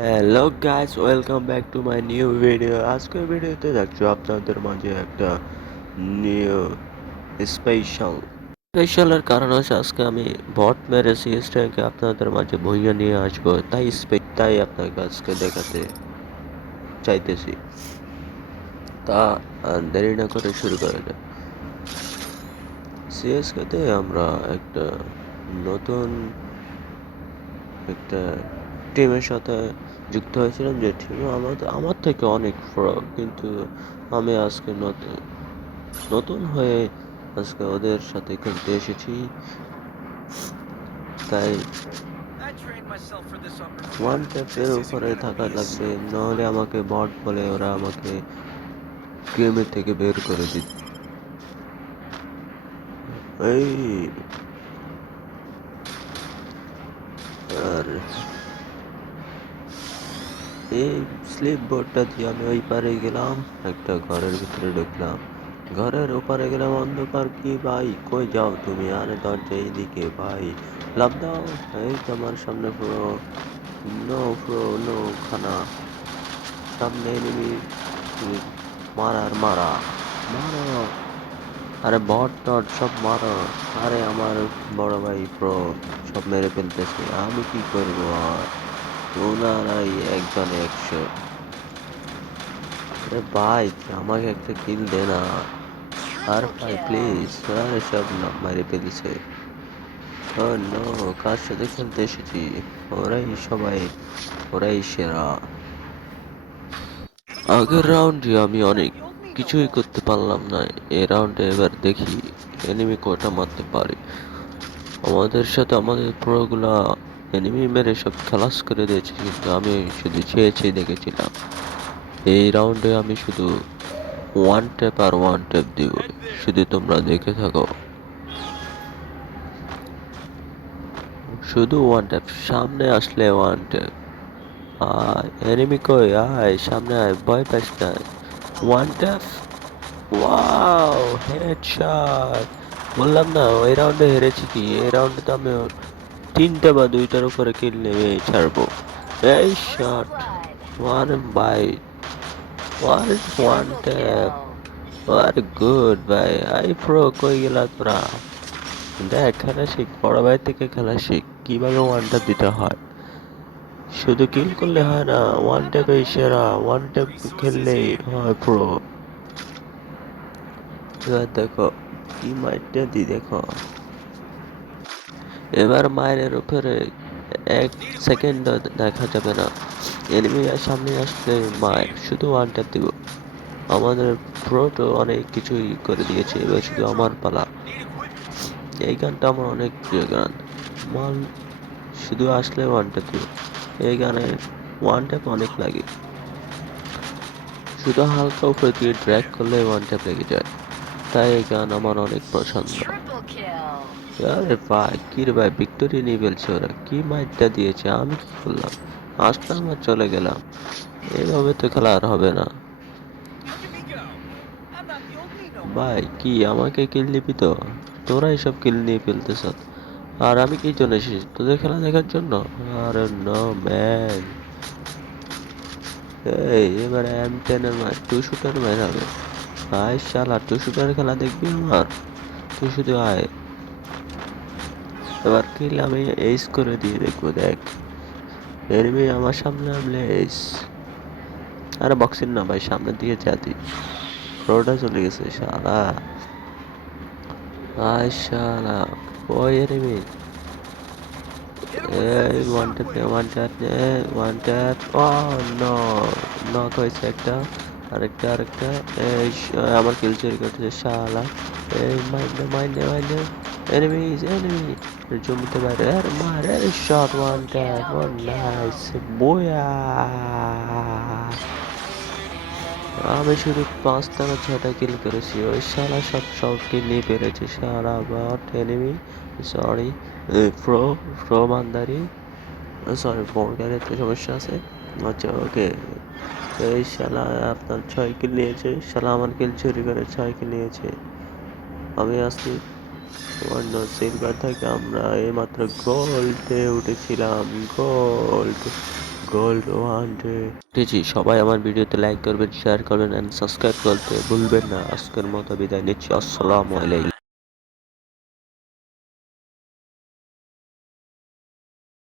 Hello guys, welcome back to my new video. আজকের ভিডিওতে দেখছো আপনাদের মাঝে একটা নিউ স্পেশালের কারণ হচ্ছে আজকে আমি বট মেরে সিএসটাকে আপনাদের মাঝে বইয়ে নিয়ে আসবো, তাই আপনাকে আজকে দেখাতে চাইতেছি। তা দেরি না করে শুরু করা যাক। সিএসকেতে আমরা নতুন একটা টিমের সাথে যুক্ত হয়েছিলাম, যে টিম আমার থেকে অনেক প্রো, কিন্তু আমি আজকে নতুন নতুন হয়ে আজকে ওদের সাথে খেলতে এসেছি। তাই ওয়ান ট্যাপের উপরে থাকা লাগবে, নাহলে আমাকে বট বলে ওরা আমাকে গেমের থেকে বের করে দিত। এই আর এই স্লিপ বোর্ডটা দিয়ে আমি ওই পারে গেলাম, একটা ঘরের ভিতরে ঢুকলাম। ঘরের ওপারে গেলাম, অন্ধকার। কি ভাই, কই যাও তুমি? আরে দরজা এইদিকে ভাই, লাভ দাও। এই তোমার সামনে পুরো নো খানা, সামনে এনিমি, মারার মারা মারো। আরে বট টট সব মারো। আরে আমার বড় ভাই প্রো, সব মেরে ফেলতেছে, আমি কি করবো আর? ওনারাই একজনে 100। আরে ভাই, আমাকে একটা কিল দে না। আর ভাই প্লিজ, আরে সব না মেরে ফেলছে। ও নো, কার সাথে খেলতে এসেছি? ওরাই সেরা। আগের রাউন্ডে আমি অনেক কিছুই করতে পারলাম না। এই রাউন্ডে এবার দেখি এনিমি কয়টা মারতে পারি। আমাদের সাথে আমাদের প্রোগুলা এনিমি মেরে সব খালাস করে দিয়েছে, কিন্তু আমি শুধু চেয়ে দেখেছিলাম। এই রাউন্ডে আমি শুধু ওয়ান ট্যাপ আর ওয়ান ট্যাপ দিব, শুধু তোমরা দেখে থাকো। শুধু ওয়ান ট্যাপ, সামনে আসলে ওয়ান ট্যাপ। আয় এনিমি কই, আয় সামনে আয়, ভয় পাস না। One tap, wow headshot. বললাম না ওই রাউন্ডে হেরেছি। কি এই রাউন্ডে তো আমি তিনটা বা দুইটার উপরে কিল নেমে ছাড়বো। এই shot, one bite, one tap. আর গুড ভাই, আই প্রো কই গেলা তোরা? দেখ, খেলা শিখ, বড় ভাই থেকে খেলা শিখ, কিভাবে ওয়ান ট্যাপ দিতে হয়। শুধু কিল করলে হয় না, ওয়ান ট্যাপে সেরা, ওয়ান ট্যাপ খেললেই হয় প্রো। এবার দেখো কি মাইরটা দি, দেখো। এবার মায়ের উপরে 1 সেকেন্ড দেখা যাবে না। এনিমি সামনে আসলে মায়ের শুধু ওয়ান ট্যাপ দিব। আমাদের প্রো তো অনেক কিছুই করে দিয়েছে, এবার শুধু আমার পালা। এই গানটা আমার অনেক প্রিয় গান। মাল শুধু আসলে ওয়ান ট্যাপ দিব। এই গানে ওয়ান ট্যাপ অনেক লাগে, শুধু হালকা উপরে দিয়ে ড্র্যাগ করলে ওয়ান ট্যাপ লেগে যায়। তাই এই গান আমার অনেক পছন্দ। আরে ভাই, কি রে ভাই, ভিক্টোরি নিয়ে ফেলছে ওরা। কি মাইরটা দিয়েছে, আমি কি করলাম? আসলাম আর চলে গেলাম। এইভাবে তো খেলা আর হবে না। ভাই কি আমাকে কিল দিবি তো? তোরা এসব কিল নিয়ে ফেলতেছ, আর আমি কি জন্য এসেছি? তোদের খেলা দেখার জন্য? আরে নো ম্যান। এই এবারে M10 এর মার, টু শুটার মার হবে। আয় শালা, টু শুটার খেলা দেখবি আমার? তুই শুধু আয়, এবার কিল আমি এইস করে দিয়ে দেখবো, দেখ। এনিমি আমার সামনে আমলে এইস। আরে বক্সিং না ভাই, সামনে দিয়ে যা তুই। রোডা চলে গেছে শালা। আয় শালা, ওই এনিমি। এই ওয়ান ট্যাপ নে, ওয়ান ট্যাপ নে, ওয়ান ট্যাপ। ও নো, নক হয়েছে একটা। আরেকটা। এই আমার কিল চুরি করতেছে শালা। এই মাইন্ডে এনিমি জমিতে বাইরে। আরে মার, আরে শট, ওয়ান ট্যাপ, ও নাইস বয়া। আমি শুধু 5টা না 6টা কিল করেছি, ওই শালা সব কিল নিয়ে পেরেছে শালা bot enemy. Sorry, pro pro মানদারি, সরি বোর্ডারেতে সমস্যা আছে। আচ্ছা ওকে। এই শালা আপনার 6 কিল নিয়েছে, শালা আমার কিল চুরি করে 6 কিল নিয়েছে। আমি আসছি অন্য সিলভার থেকে, আমরা এইমাত্র গোল্ডে উঠেছিলাম, গোল্ড। Gold wanted. জি সবাই আমার ভিডিওতে লাইক করবেন, শেয়ার করবেন এন্ড সাবস্ক্রাইব করতে ভুলবেন না। আজকের মতো বিদায় নিচ্ছি। আসসালামু আলাইকুম।